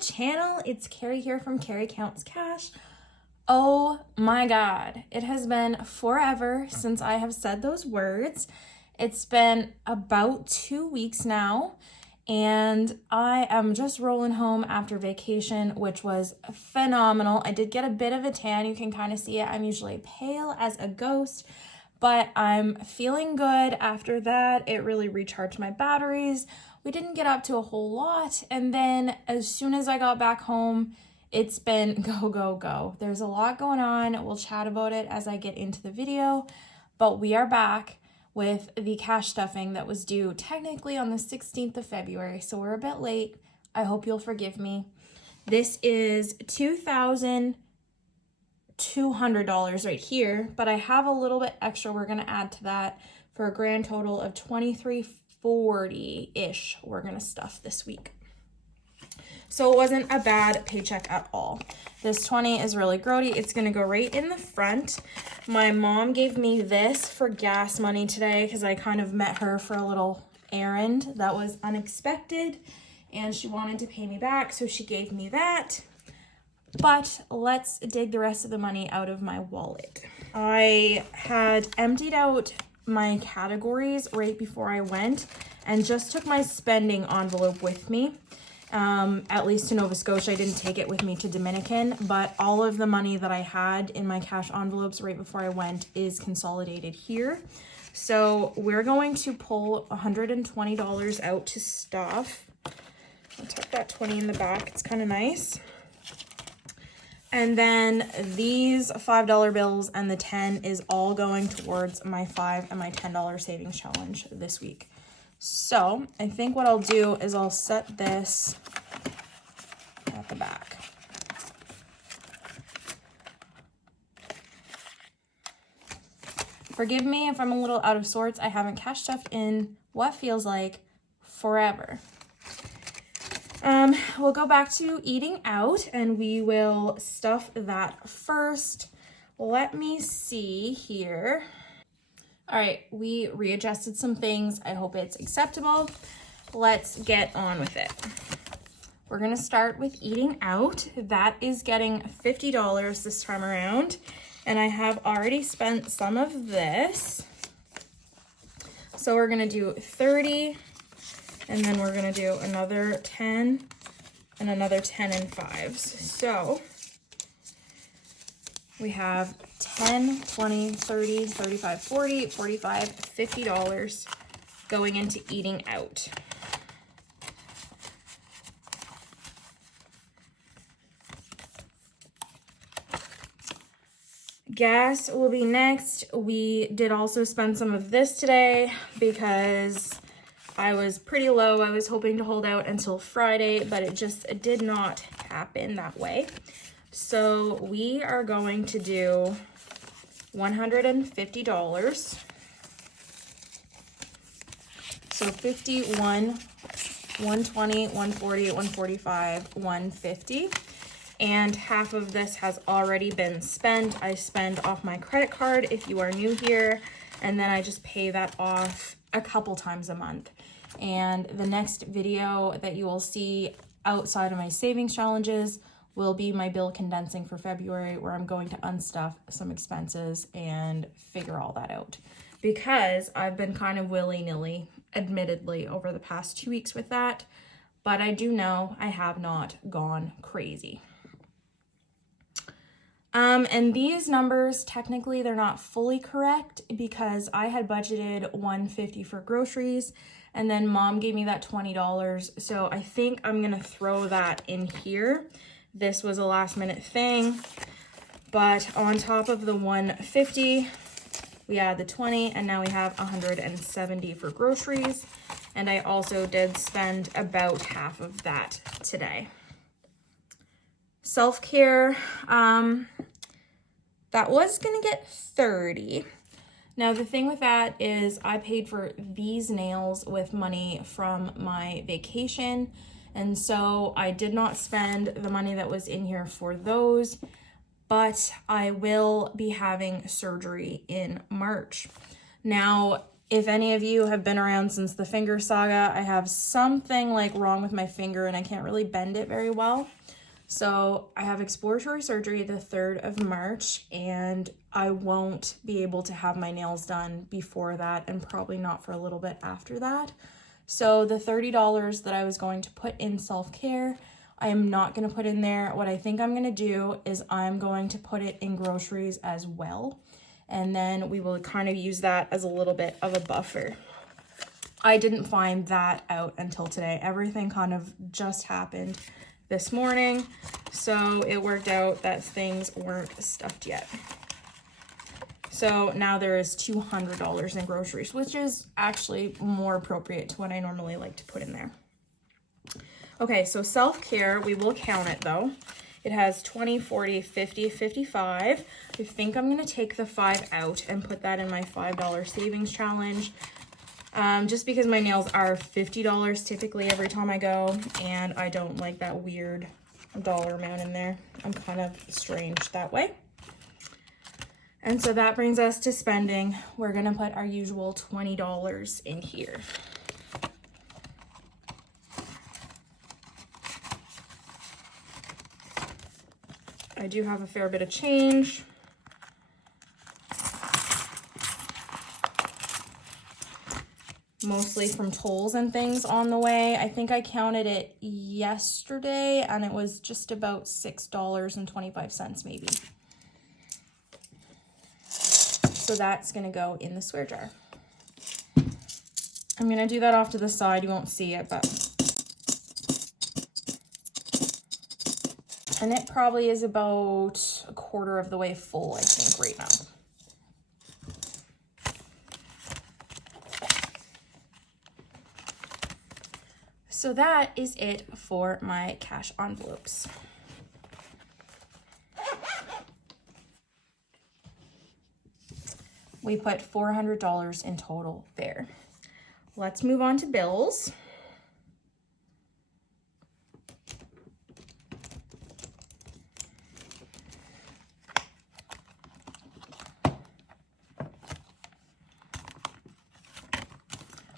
channel. It's Carrie here from Carrie Counts Cash. Oh my God, it has been forever since I have said those words. It's been about 2 weeks now, and I am just rolling home after vacation, which was phenomenal. I did get a bit of a tan. You can kind of see it. I'm usually pale as a ghost, but I'm feeling good after that. It really recharged my batteries. We didn't get up to a whole lot, and then as soon as I got back home, it's been go, go, go. There's a lot going on. We'll chat about it as I get into the video, but we are back with the cash stuffing that was due technically on the 16th of February, so we're a bit late. I hope you'll forgive me. This is $2,200 right here, but I have a little bit extra we're gonna add to that for a grand total of $2,340-ish we're gonna stuff this week. So it wasn't a bad paycheck at all. This 20 is really grody. It's gonna go right in the front. My mom gave me this for gas money today because I kind of met her for a little errand that was unexpected and she wanted to pay me back, so she gave me that. But let's dig the rest of the money out of my wallet. I had emptied out my categories right before I went and just took my spending envelope with me. At least to Nova Scotia. I didn't take it with me to Dominican, but all of the money that I had in my cash envelopes right before I went is consolidated here. So we're going to pull $120 out to stuff. I'll tuck that 20 in the back. It's kind of nice. And then these $5 bills and the 10 is all going towards my $5 and my $10 savings challenge this week. So I think what I'll do is I'll set this at the back. Forgive me if I'm a little out of sorts. I haven't cash stuffed in what feels like forever. We'll go back to eating out and we will stuff that first. Let me see here. All right, we readjusted some things. I hope it's acceptable. Let's get on with it. We're gonna start with eating out. That is getting $50 this time around. And I have already spent some of this. So we're gonna do 30, and then we're gonna do another 10, and another 10 and 5s. So we have 10, 20, 30, 35, 40, 45, $50 going into eating out. Gas will be next. We did also spend some of this today because I was pretty low. I was hoping to hold out until Friday, but it just did not happen that way. So we are going to do $150. So 51, 120, 140, 145, 150. And half of this has already been spent. I spend off my credit card if you are new here, and then I just pay that off a couple times a month. And the next video that you will see outside of my savings challenges will be my bill condensing for February, where I'm going to unstuff some expenses and figure all that out. Because I've been kind of willy-nilly, admittedly, over the past 2 weeks with that, but I do know I have not gone crazy. And these numbers, technically, they're not fully correct because I had budgeted $150 for groceries, and then mom gave me that $20. So I think I'm gonna throw that in here. This was a last minute thing, but on top of the 150, we add the 20, and now we have 170 for groceries. And I also did spend about half of that today. Self-care, that was gonna get 30. Now the thing with that is I paid for these nails with money from my vacation, and so I did not spend the money that was in here for those, but I will be having surgery in March. Now, If any of you have been around since the finger saga, I have something like wrong with my finger and I can't really bend it very well. So I have exploratory surgery the 3rd of March, and I won't be able to have my nails done before that, and probably not for a little bit after that. So the $30 that I was going to put in self-care, I am not going to put in there. What I think I'm going to do is I'm going to put it in groceries as well. And then we will kind of use that as a little bit of a buffer. I didn't find that out until today. Everything kind of just happened this morning, so it worked out that things weren't stuffed yet. So now there is $200 in groceries, which is actually more appropriate to what I normally like to put in there. Okay, so self-care, we will count it though. It has 20, 40, 50, 55. I think I'm gonna take the 5 out and put that in my $5 savings challenge. Just because my nails are $50 typically every time I go, and I don't like that weird dollar amount in there. I'm kind of strange that way. And so that brings us to spending. We're gonna put our usual $20 in here. I do have a fair bit of change. Mostly from tolls and things on the way. I think I counted it yesterday and it was just about $6.25 maybe. So that's gonna go in the swear jar. I'm gonna do that off to the side, you won't see it, but. And it probably is about a quarter of the way full, I think, right now. So that is it for my cash envelopes. We put $400 in total there. Let's move on to bills.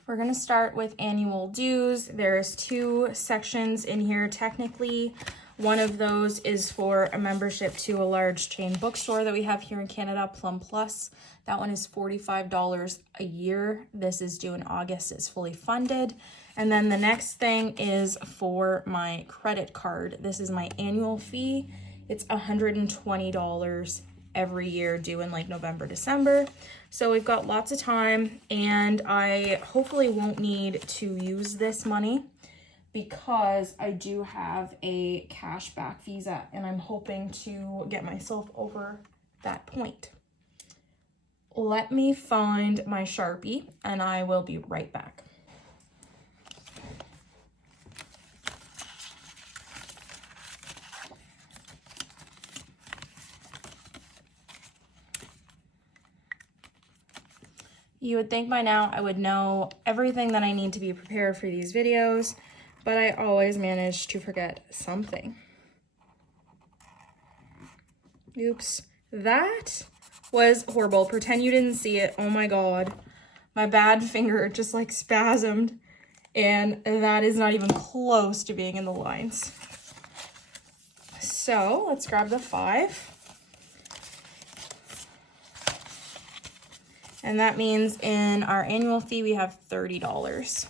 We're gonna start with annual dues. There's 2 sections in here technically. One of those is for a membership to a large chain bookstore that we have here in Canada, Plum Plus. That one is $45 a year. This is due in August, it's fully funded. And then the next thing is for my credit card. This is my annual fee. It's $120 every year due in like November, December. So we've got lots of time, and I hopefully won't need to use this money because I do have a cashback visa and I'm hoping to get myself over that point. Let me find my Sharpie and I will be right back. You would think by now I would know everything that I need to be prepared for these videos, but I always manage to forget something. Oops, that was horrible. Pretend you didn't see it. Oh my God, my bad finger just like spasmed, and that is not even close to being in the lines. So let's grab the 5. And that means in our annual fee, we have $30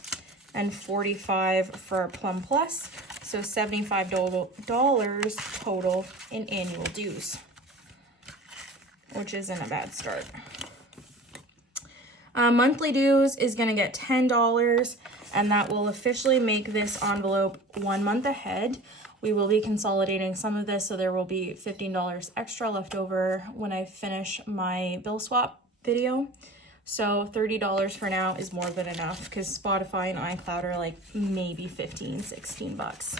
and $45 for Plum Plus. So $75 total in annual dues, which isn't a bad start. Monthly dues is gonna get $10, and that will officially make this envelope 1 month ahead. We will be consolidating some of this, so there will be $15 extra left over when I finish my bill swap video. So $30 for now is more than enough because Spotify and iCloud are like maybe 15, 16 bucks.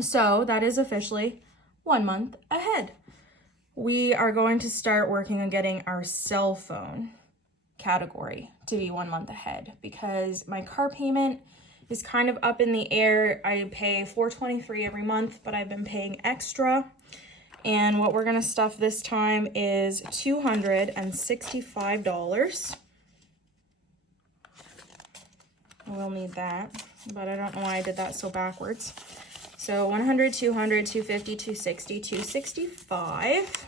So that is officially 1 month ahead. We are going to start working on getting our cell phone category to be 1 month ahead because my car payment is kind of up in the air. I pay $423 every month, but I've been paying extra. And what we're gonna stuff this time is $265 We'll need that, but I don't know why I did that so backwards. So 100, 200, 250, 260, 265.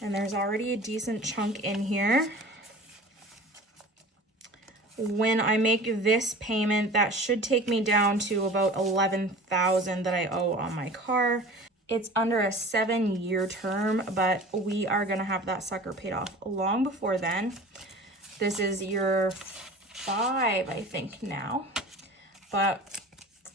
And there's already a decent chunk in here. When I make this payment, that should take me down to about $11,000 that I owe on my car. It's under a 7-year term, but we are gonna have that sucker paid off long before then. This is year 5, I think now, but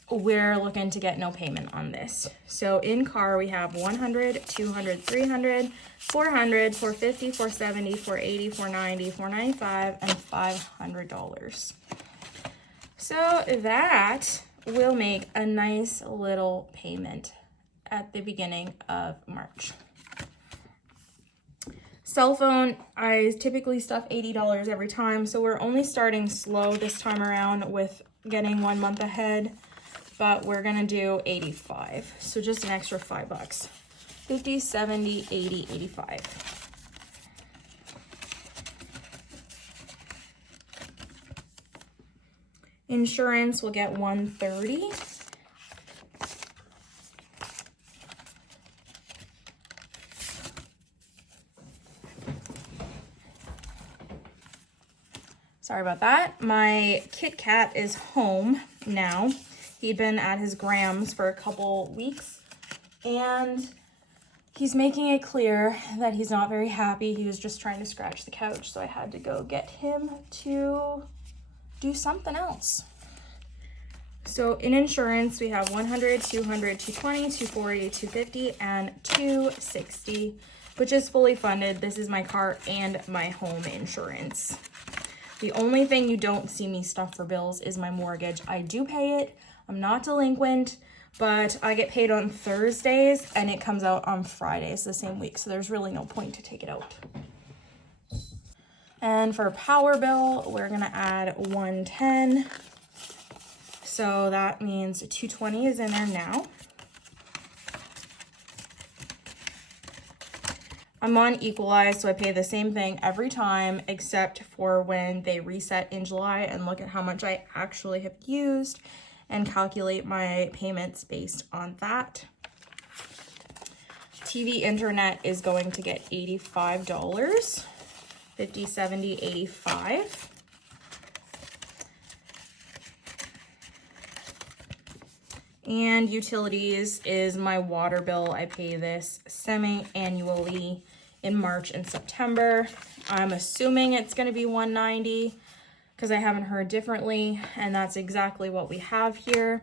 we're looking to get no payment on this. So in car, we have 100, 200, 300, 400, 450, 470, 480, 490, 495, and $500. So that will make a nice little payment at the beginning of March. Cell phone, I typically stuff $80 every time, so we're only starting slow this time around with getting 1 month ahead, but we're gonna do 85. So just an extra $5. 50, 70, 80, 85. Insurance will get 130. Sorry about that. My Kit Kat is home now. He'd been at his Grams for a couple weeks, and he's making it clear that he's not very happy. He was just trying to scratch the couch, so I had to go get him to do something else. So in insurance, we have 100, 200, 220, 240, 250, and 260, which is fully funded. This is my car and my home insurance. The only thing you don't see me stuff for bills is my mortgage. I do pay it. I'm not delinquent, but I get paid on Thursdays and it comes out on Fridays the same week. So there's really no point to take it out. And for power bill, we're gonna add 110. So that means 220 is in there now. I'm on Equalize, so I pay the same thing every time, except for when they reset in July and look at how much I actually have used and calculate my payments based on that. TV internet is going to get $85. 50, 70, 85. And utilities is my water bill. I pay this semi-annually in March and September. I'm assuming it's going to be $190 because I haven't heard differently, and that's exactly what we have here.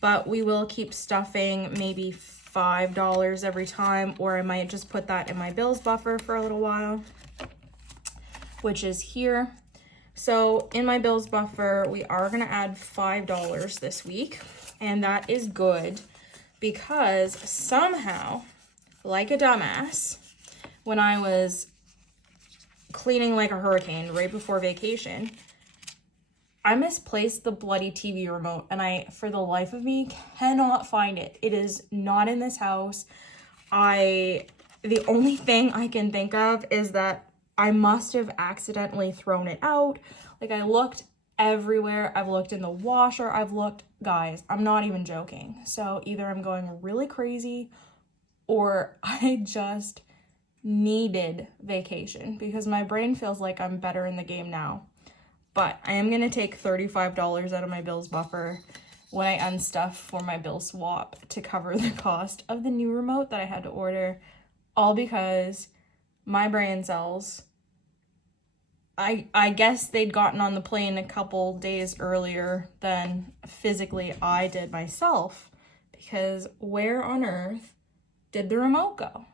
But we will keep stuffing maybe $5 every time, or I might just put that in my bills buffer for a little while, which is here. So in my bills buffer, we are going to add $5 this week. And that is good because somehow, like a dumbass, when I was cleaning like a hurricane right before vacation, I misplaced the bloody TV remote and I, for the life of me, cannot find it. It is not in this house. The only thing I can think of is that I must have accidentally thrown it out. Like, I looked everywhere. I've looked in the washer. I've looked, guys, I'm not even joking. So either I'm going really crazy or I just needed vacation because my brain feels like I'm better in the game now. But I am going to take $35 out of my bills buffer when I unstuff for my bill swap to cover the cost of the new remote that I had to order, all because my brain cells, I guess they'd gotten on the plane a couple days earlier than physically I did myself, because where on earth did the remote go?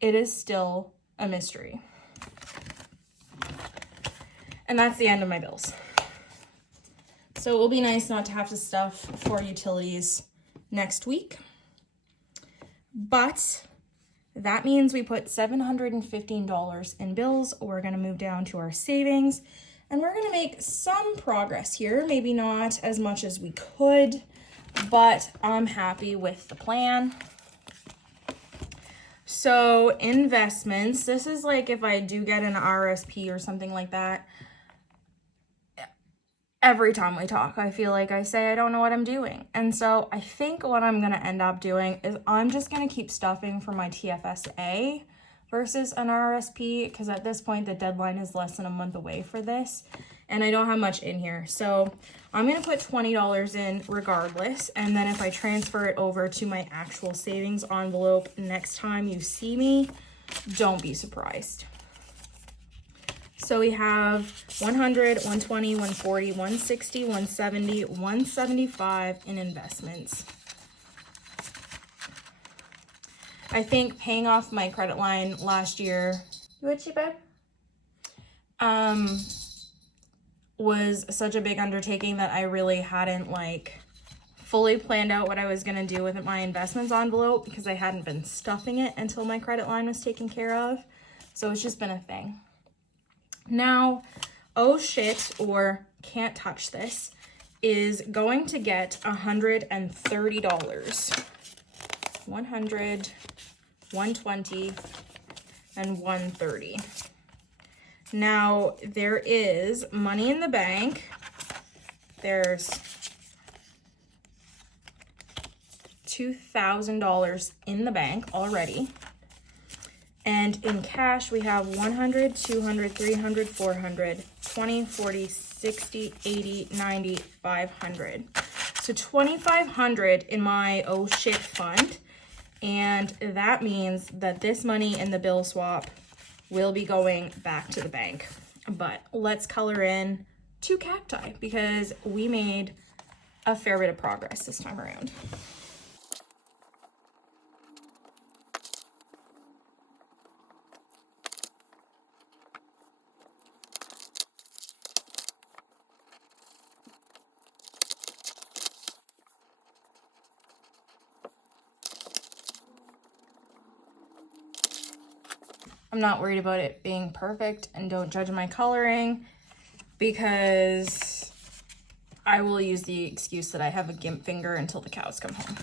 It is still a mystery. And that's the end of my bills. So it will be nice not to have to stuff for utilities next week. But that means we put $715 in bills. We're going to move down to our savings and we're going to make some progress here. Maybe not as much as we could, but I'm happy with the plan. So investments, this is like if I do get an RSP or something like that, every time we talk, I feel like I say I don't know what I'm doing. And so I think what I'm going to end up doing is I'm just going to keep stuffing for my TFSA versus an RSP, because at this point the deadline is less than a month away for this and I don't have much in here. So I'm going to put $20 in regardless, and then if I transfer it over to my actual savings envelope next time you see me, don't be surprised. So we have 100, 120, 140, 160, 170, 175 in investments. I think paying off my credit line last year, was such a big undertaking that I really hadn't like fully planned out what I was going to do with my investments envelope, because I hadn't been stuffing it until my credit line was taken care of. So it's just been a thing. Now, oh shit, or can't touch this, is going to get $130. 100, 120, and 130. Now, there is money in the bank. There's $2,000 in the bank already. And in cash, we have 100, 200, 300, 400, 20, 40, 60, 80, 90, 500. So 2,500 in my oh shit fund. And that means that this money in the bill swap will be going back to the bank. But let's color in 2 cacti because we made a fair bit of progress this time around. I'm not worried about it being perfect, and don't judge my coloring because I will use the excuse that I have a gimp finger until the cows come home.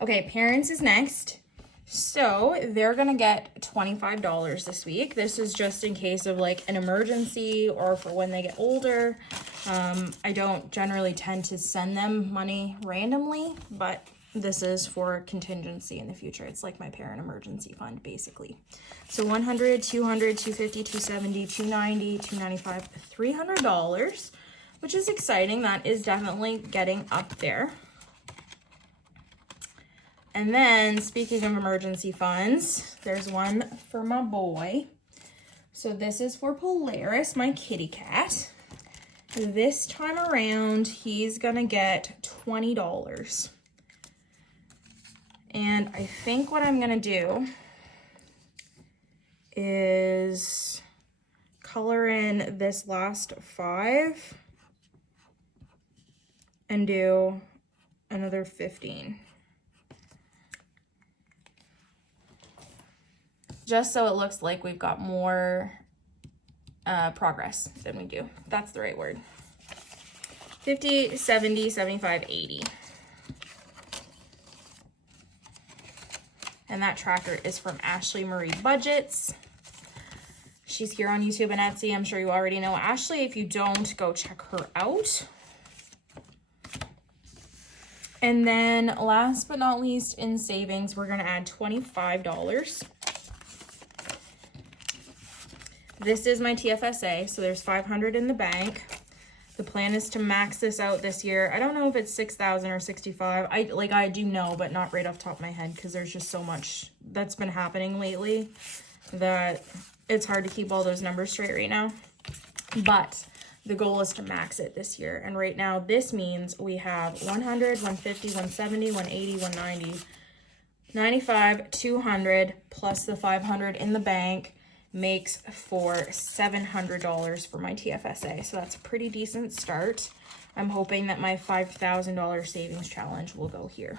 Okay, parents is next. So they're gonna get $25 this week. This is just in case of like an emergency or for when they get older. I don't generally tend to send them money randomly, but this is for contingency in the future. It's like my parent emergency fund, basically. So 100, 200, 250, 270, 290, 295, $300, which is exciting. That is definitely getting up there. And then, speaking of emergency funds, there's one for my boy. So this is for Polaris, my kitty cat. This time around, he's gonna get $20. And I think what I'm gonna do is color in this last 5 and do another 15. Just so it looks like we've got more progress than we do. That's the right word. 50, 70, 75, 80. And that tracker is from Ashley Marie Budgets. She's here on YouTube and Etsy. I'm sure you already know Ashley. If you don't, go check her out. And then last but not least, in savings, we're gonna add $25. This is my TFSA, so there's 500 in the bank. The plan is to max this out this year. I don't know if it's 6,000 or 65. I do know, but not right off the top of my head because there's just so much that's been happening lately that it's hard to keep all those numbers straight right now. But the goal is to max it this year. And right now, this means we have 100, 150, 170, 180, 190, 95, 200, plus the 500 in the bank makes for $700 for my TFSA. So that's a pretty decent start. I'm hoping that my $5,000 savings challenge will go here.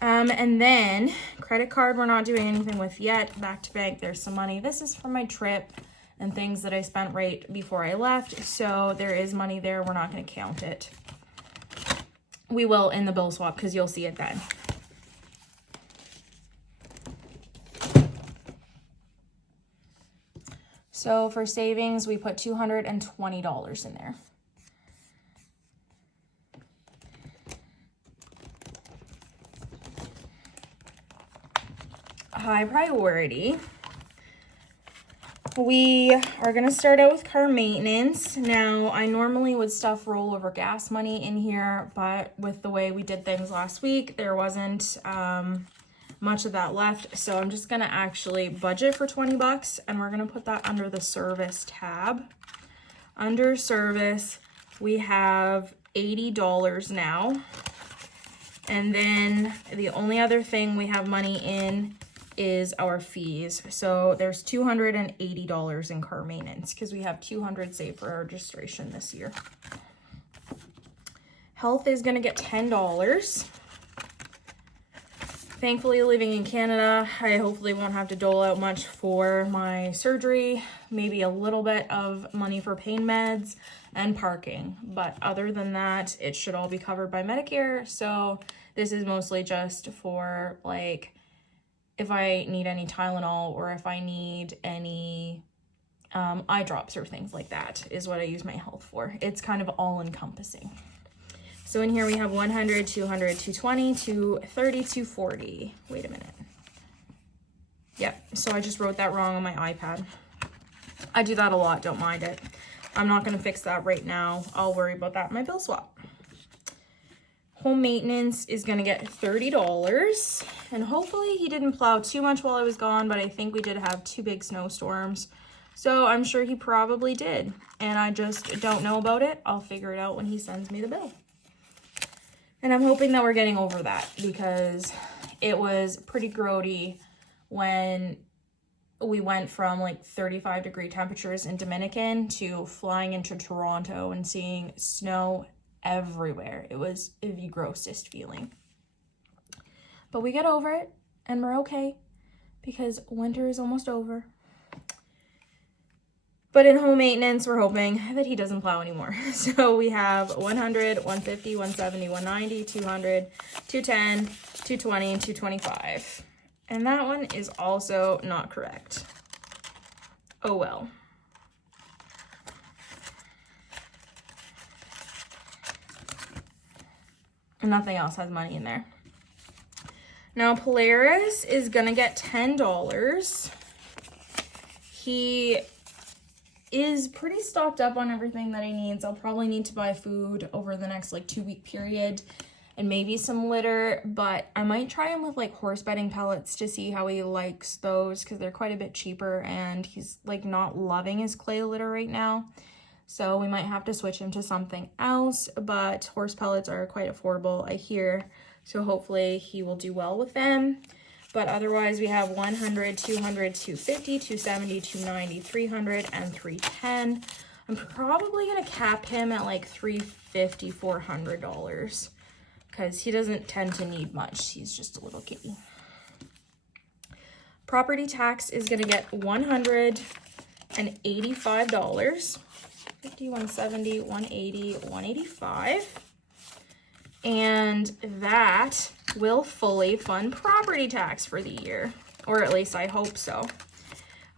And then credit card, we're not doing anything with yet. Back to bank, there's some money. This is for my trip and things that I spent right before I left. So there is money there. We're not going to count it. We will in the bill swap because you'll see it then. So for savings, we put $220 in there. High priority. We are going to start out with car maintenance. Now, I normally would stuff rollover gas money in here, but with the way we did things last week, there wasn't much of that left. So I'm just going to actually budget for 20 bucks, and we're going to put that under the service tab. Under service, we have $80 now. And then the only other thing we have money in is our fees. So there's $280 in car maintenance because we have $200 saved for our registration this year. Health is going to get $10. Thankfully, living in Canada, I hopefully won't have to dole out much for my surgery, maybe a little bit of money for pain meds and parking. But other than that, it should all be covered by Medicare. So this is mostly just for like if I need any Tylenol or if I need any eye drops or things like that is what I use my health for. It's kind of all encompassing. So in here we have 100, 200, 220, 230, 240. Wait a minute. Yep, so I just wrote that wrong on my iPad. I do that a lot, don't mind it. I'm not gonna fix that right now. I'll worry about that in my bill swap. Home maintenance is gonna get $30. And hopefully he didn't plow too much while I was gone, but I think we did have 2 big snowstorms. So I'm sure he probably did. And I just don't know about it. I'll figure it out when he sends me the bill. And I'm hoping that we're getting over that because it was pretty grody when we went from like 35-degree temperatures in Dominican to flying into Toronto and seeing snow everywhere. It was the grossest feeling. But we get over it and we're okay because winter is almost over. But in home maintenance, we're hoping that he doesn't plow anymore. So we have 100, 150, 170, 190, 200, 210, 220, and 225. And that one is also not correct. Oh well. And nothing else has money in there. Now Polaris is gonna get $10. He is pretty stocked up on everything that he needs. I'll probably need to buy food over the next like 2-week period and maybe some litter, but I might try him with like horse bedding pellets to see how he likes those because they're quite a bit cheaper and he's like not loving his clay litter right now. So we might have to switch him to something else, but horse pellets are quite affordable, I hear. So hopefully he will do well with them. But otherwise we have 100, 200, 250, 270, 290, 300, and 310. I'm probably gonna cap him at like $350, $400 because he doesn't tend to need much. He's just a little kitty. Property tax is gonna get $185. 50, 170, 180, 185. And that will fully fund property tax for the year, or at least I hope so.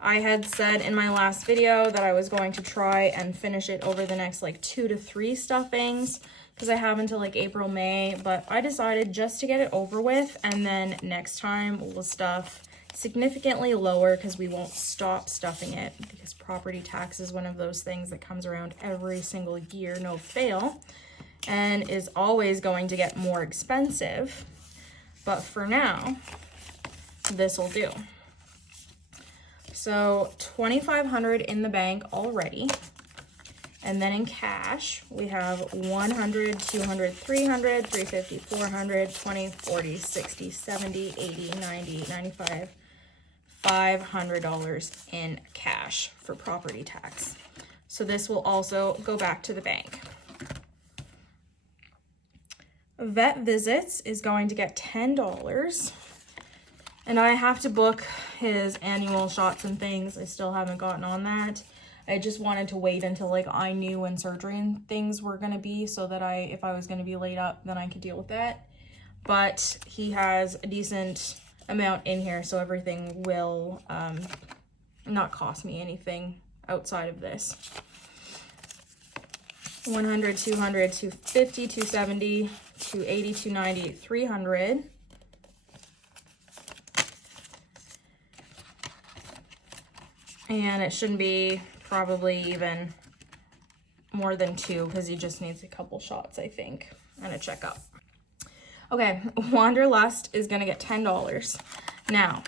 I had said in my last video that I was going to try and finish it over the next like 2 to 3 stuffings because I have until like April, May, but I decided just to get it over with and then next time we'll stuff significantly lower because we won't stop stuffing it because property tax is one of those things that comes around every single year, no fail, and is always going to get more expensive. But for now, this will do. So $2,500 in the bank already. And then in cash, we have 100, 200, 300, 350, 400, 20, 40, 60, 70, 80, 90, 95, $500 in cash for property tax. So this will also go back to the bank. Vet visits is going to get $10. And I have to book his annual shots and things. I still haven't gotten on that. I just wanted to wait until like I knew when surgery and things were going to be so that if I was going to be laid up, then I could deal with that. But he has a decent amount in here, so everything will not cost me anything outside of this. 100, 200, 250, 270, 280, 290, 300. And it shouldn't be probably even more than 2 because he just needs a couple shots, I think, and a checkup. Okay, Wanderlust is gonna get $10. Now,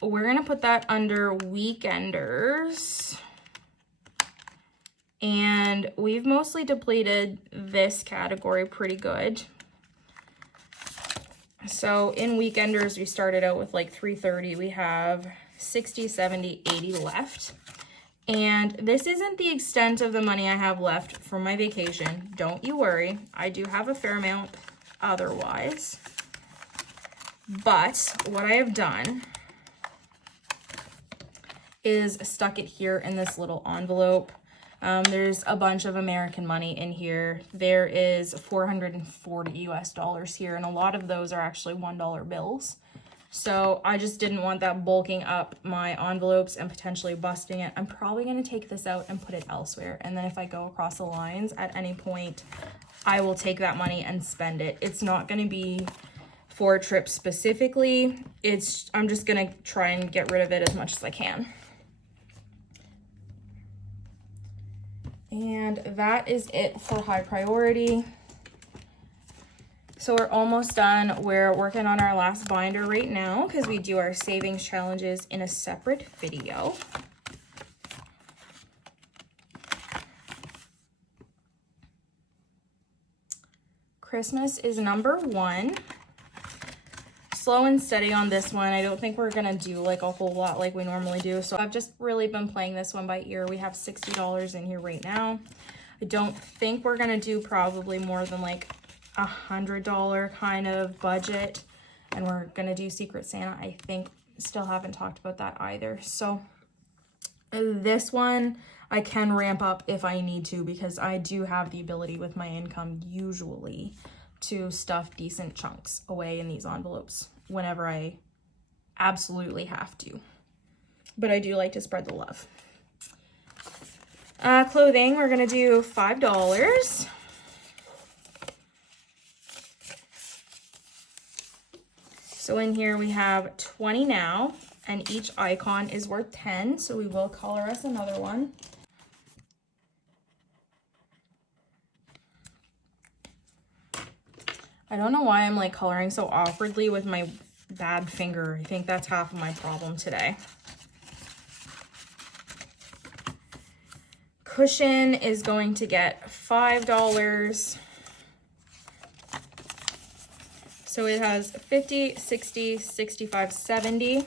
we're gonna put that under weekenders. And we've mostly depleted this category pretty good. So in weekenders, we started out with like 330. We have 60, 70, 80 left. And this isn't the extent of the money I have left for my vacation. Don't you worry. I do have a fair amount otherwise. But what I have done is stuck it here in this little envelope. There's a bunch of American money in here. There is 440 US dollars here, and a lot of those are actually $1 bills. So I just didn't want that bulking up my envelopes and potentially busting it. I'm probably going to take this out and put it elsewhere. And then if I go across the lines at any point, I will take that money and spend it. It's not going to be for a trip specifically. I'm just going to try and get rid of it as much as I can. And that is it for high priority. So we're almost done. We're working on our last binder right now because we do our savings challenges in a separate video. Christmas is number 1. Slow and steady on this one. I don't think we're gonna do like a whole lot like we normally do. So I've just really been playing this one by ear. We have $60 in here right now. I don't think we're gonna do probably more than like $100 kind of budget. And we're gonna do Secret Santa, I think. Still haven't talked about that either. So this one I can ramp up if I need to because I do have the ability with my income usually to stuff decent chunks away in these envelopes whenever I absolutely have to. But I do like to spread the love. Clothing, we're gonna do $5. So in here we have 20 now, and each icon is worth 10, so we will color us another one. I don't know why I'm like coloring so awkwardly with my bad finger. I think that's half of my problem today. Cushion is going to get $5. So it has 50, 60, 65, 70.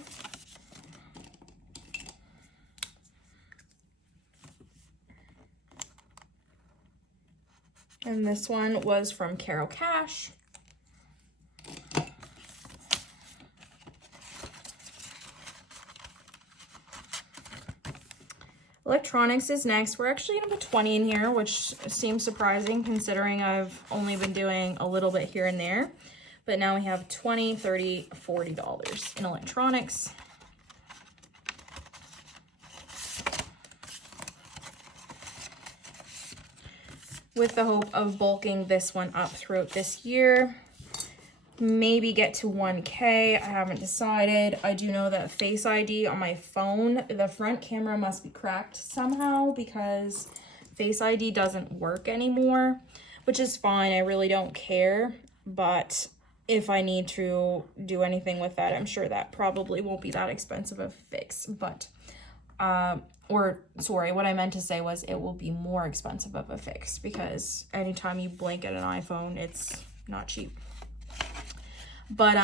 And this one was from Carol Cash. Electronics is next. We're actually gonna put 20 in here, which seems surprising considering I've only been doing a little bit here and there. But now we have $20, $30, $40 in electronics. With the hope of bulking this one up throughout this year. Maybe get to 1K. I haven't decided. I do know that Face ID on my phone, the front camera must be cracked somehow because Face ID doesn't work anymore, which is fine. I really don't care. But if I need to do anything with that, I'm sure that probably won't be that expensive of a fix. But, sorry, what I meant to say was it will be more expensive of a fix because anytime you blink at an iPhone, it's not cheap. But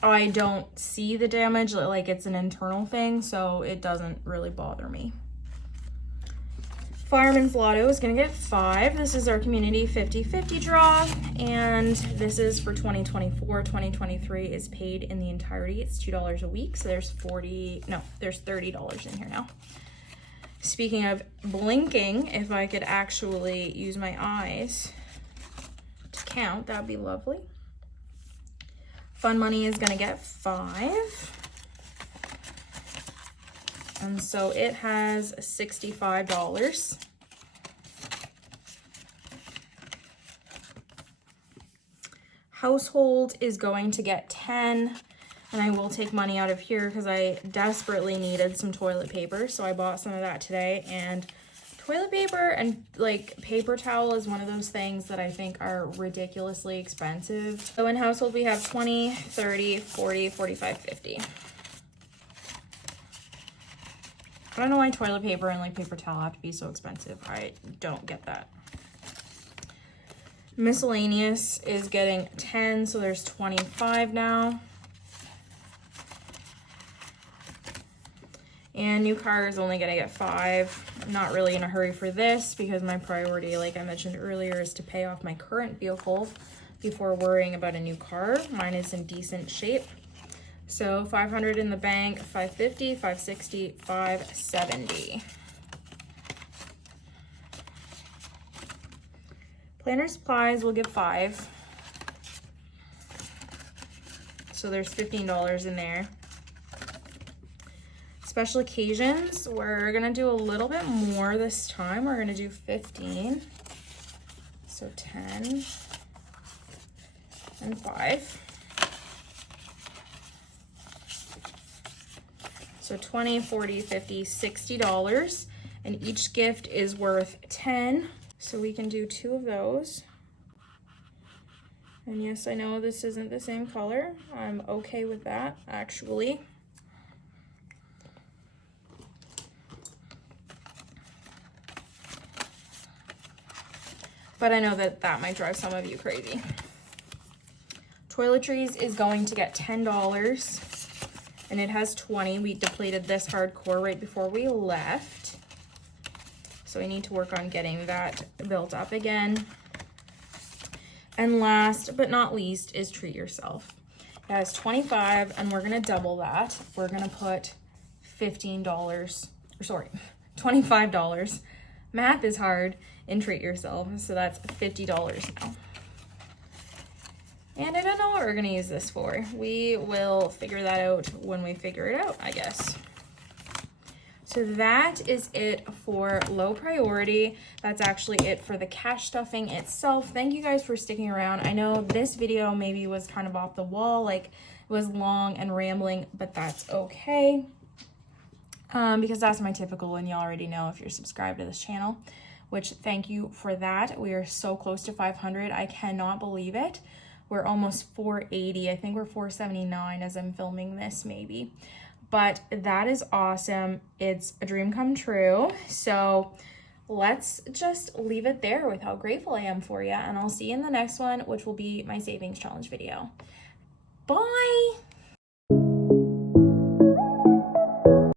I don't see the damage, like it's an internal thing, so it doesn't really bother me. Fireman's Lotto is gonna get 5. This is our community 50-50 draw, and this is for 2024. 2023 is paid in the entirety. It's $2 a week, so there's $30 in here now. Speaking of blinking, if I could actually use my eyes to count, that'd be lovely. Fun Money is gonna get 5. And so it has $65. Household is going to get 10, and I will take money out of here because I desperately needed some toilet paper. So I bought some of that today, and toilet paper and like paper towel is one of those things that I think are ridiculously expensive. So in household we have 20, 30, 40, 45, 50. I don't know why toilet paper and like paper towel have to be so expensive. I don't get that. Miscellaneous is getting 10, so there's 25 now. And new car is only gonna get 5. I'm not really in a hurry for this because my priority, like I mentioned earlier, is to pay off my current vehicle before worrying about a new car. Mine is in decent shape. So 500 in the bank, 550, 560, 570. Planner supplies will give 5. So there's $15 in there. Special occasions, we're gonna do a little bit more this time. We're gonna do 15. So 10 and 5. So 20, 40, 50, $60. And each gift is worth 10. So we can do 2 of those. And yes, I know this isn't the same color. I'm okay with that, actually. But I know that that might drive some of you crazy. Toiletries is going to get $10. And it has 20. We depleted this hardcore right before we left. So we need to work on getting that built up again. And last but not least is treat yourself. It has 25, and we're gonna double that. We're gonna put $15, or sorry, $25. Math is hard in treat yourself, so that's $50 now. And I don't know what we're gonna use this for. We will figure that out when we figure it out, I guess. So that is it for low priority. That's actually it for the cash stuffing itself. Thank you guys for sticking around. I know this video maybe was kind of off the wall, like it was long and rambling, but that's okay. Because that's my typical, and you already know if you're subscribed to this channel, which thank you for that. We are so close to 500. I cannot believe it. We're almost 480. I think we're 479 as I'm filming this maybe. But that is awesome. It's a dream come true. So let's just leave it there with how grateful I am for you. And I'll see you in the next one, which will be my savings challenge video. Bye.